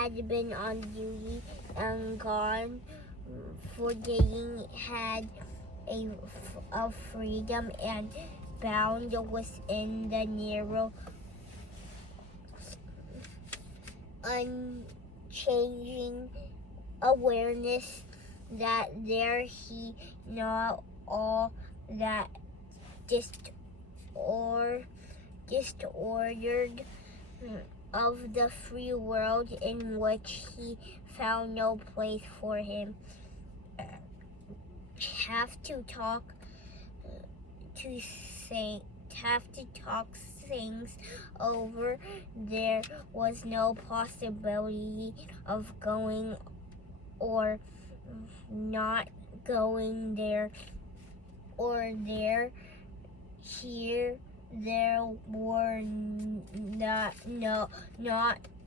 had been on duty and gone for dating had of freedom and bound within the narrow, unchanging awareness that there he not all that disordered of the free world in which he found no place for him. Have to talk things over. There was no possibility of going or not going there or there. Here there were not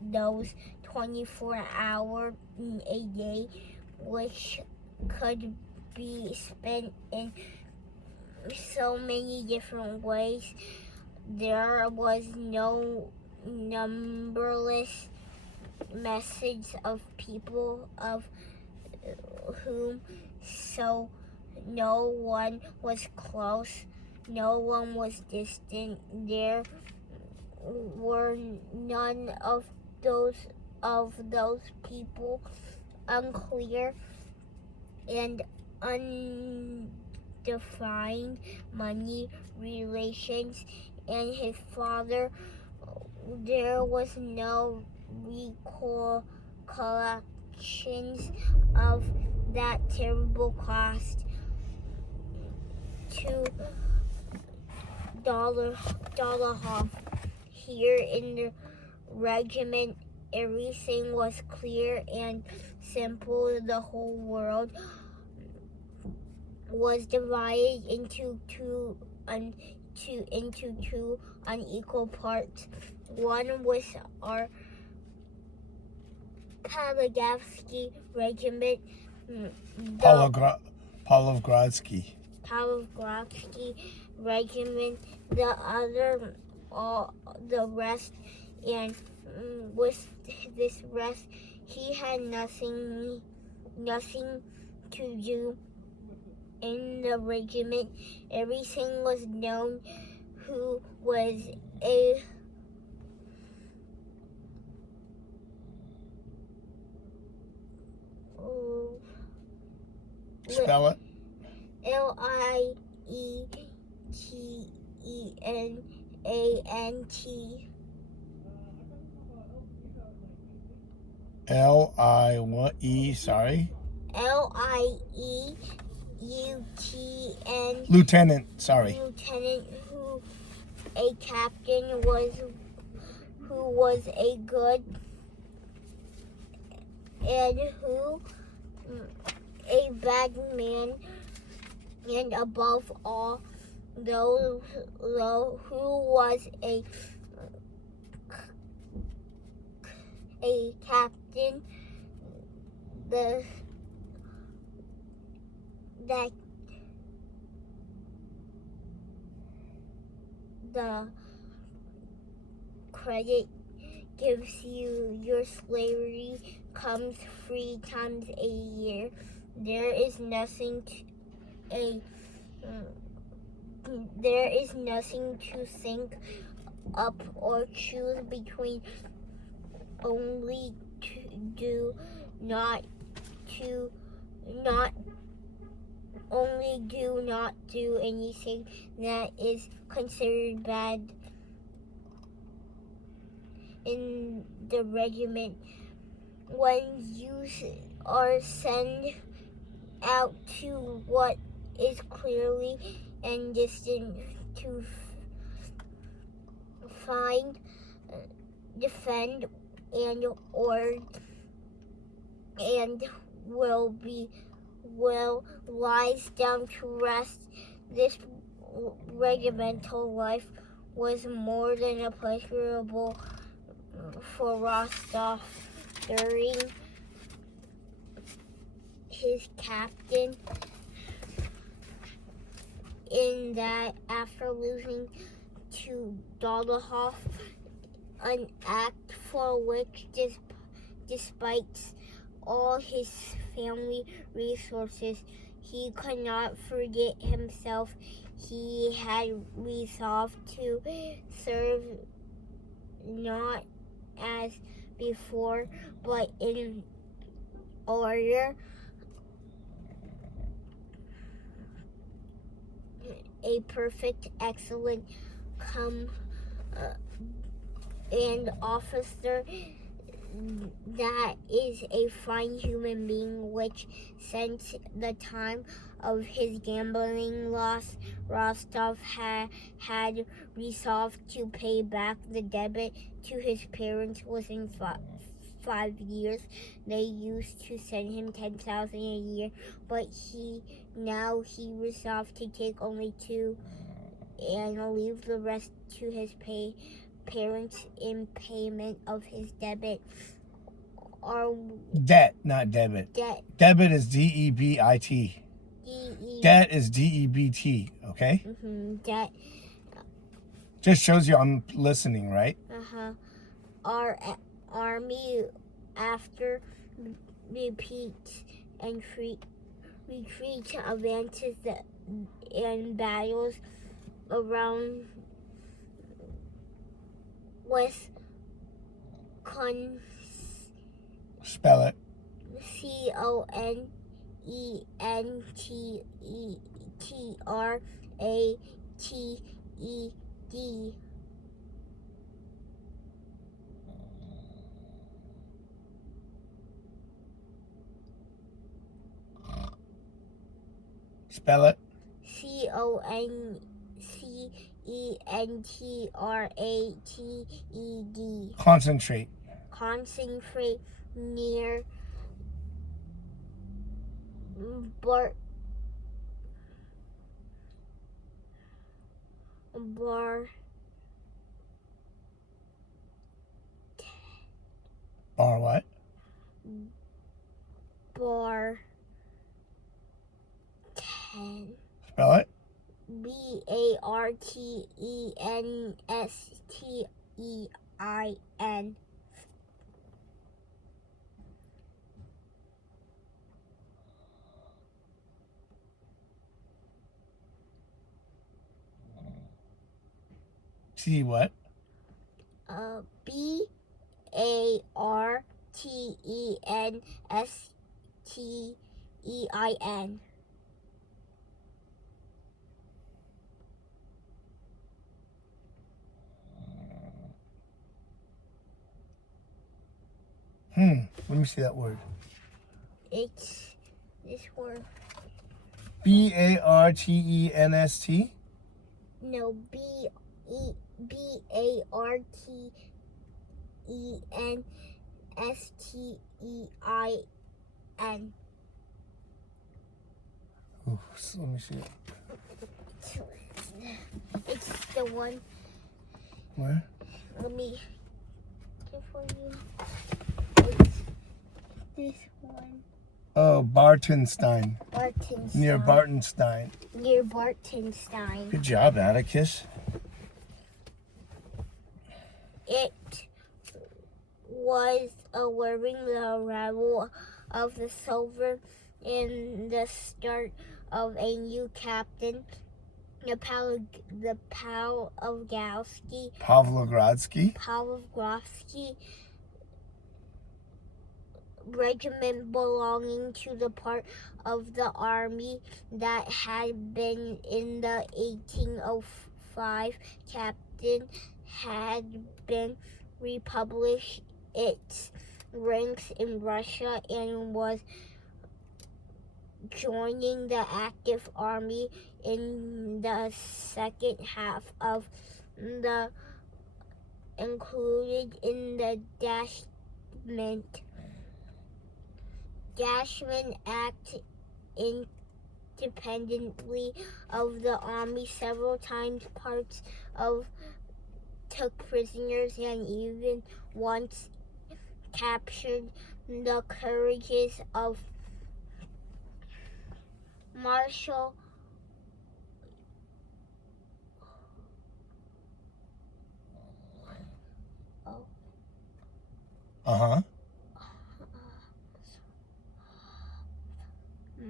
those 24 hours a day which could be spent in so many different ways. There was no numberless message of people of whom so no one was close, no one was distant. There were none of those people, unclear and undefined money relations, and his father. There was no recollections of that terrible cost. $2 here in the regiment. Everything was clear and simple. The whole world was divided into two unequal parts. One was our Pavlovsky regiment, Pavlovsky regiment, the other all the rest, and with this rest he had nothing to do in the regiment. Everything was known. Who was a spell it. Lieutenant. Sorry. Lieutenant. Lieutenant, sorry. Lieutenant, who a captain who was a good and who a bad man, and above all, who was a captain, the credit gives you your slavery comes 3 times a year. There is nothing to think up or choose between. Only do not do anything that is considered bad in the regiment. When you are sent out to what is clearly and distant to find, defend, and lies down to rest. This regimental life was more than a pleasurable for Rostov. During his captain, in that after losing to Dolihov, an act for which this Despite all his family resources, he could not forget himself. He had resolved to serve not as before, but in order a perfect, excellent and officer that is a fine human being, which since the time of his gambling loss, Rostov had resolved to pay back the debit to his parents within 5 years. They used to send him $10,000 a year, but he resolved to take only 2 and leave the rest to his parents in payment of his debit. Or Debt, not debit. debt. Debit is D-E-B-I-T. Debt is D-E-B-T, okay? Debt. Just shows you I'm listening, right? Our army, after repeats and retreat advances and battles around Spell it. Conentreated. Spell it. Concentrated. Concentrate. Concentrate near Bar what? Barten. Spell it. Bartenstein. See what? Bartenstein. Let me see that word. It's this word. B-A-R-T-E-N-S-T? No, Bartenstein. Ooh, so let me see it. It's the one. Where? Let me get for you. It's this one. Oh, Bartenstein. Bartenstein. Near Bartenstein. Near Bartenstein. Good job, Atticus. It was awaiting the arrival of the silver and the start of a new captain, the Pavlogradsky regiment, belonging to the part of the army that had been in the 1805 captain had been republished its ranks in Russia and was joining the active army in the second half of the included in the Dashman Act independently of the army. Several times parts of took prisoners and even once captured the courages of Marshal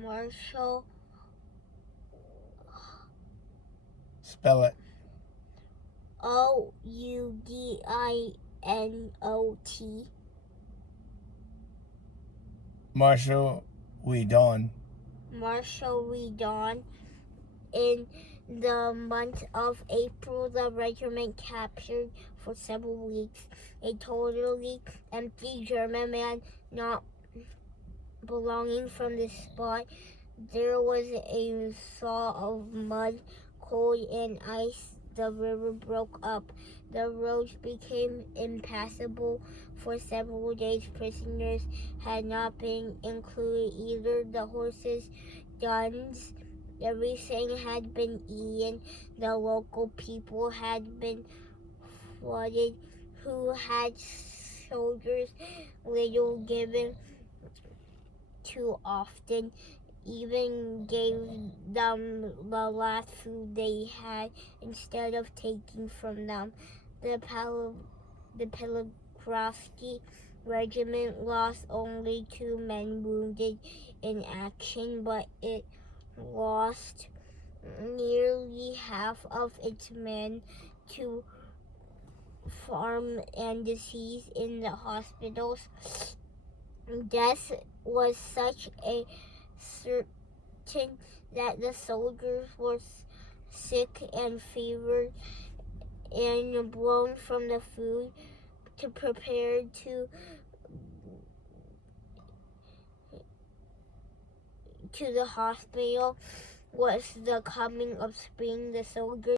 Marshall. Spell it. Oudinot. Marshall Weedon. Marshall Redon. In the month of April, the regiment captured for several weeks a totally empty German man not belonging from the spot. There was a thaw of mud, cold, and ice. The river broke up. The roads became impassable for several days. Prisoners had not been included either. The horses, guns, everything had been eaten. The local people had been flooded, who had soldiers little given too often, even gave them the last food they had instead of taking from them. The Pelagrafsky regiment lost only 2 men wounded in action, but it lost nearly half of its men to farm and disease in the hospitals. Death was such a certain that the soldiers were sick and fevered and blown from the food to prepare to the hospital. Was the coming of spring. The soldiers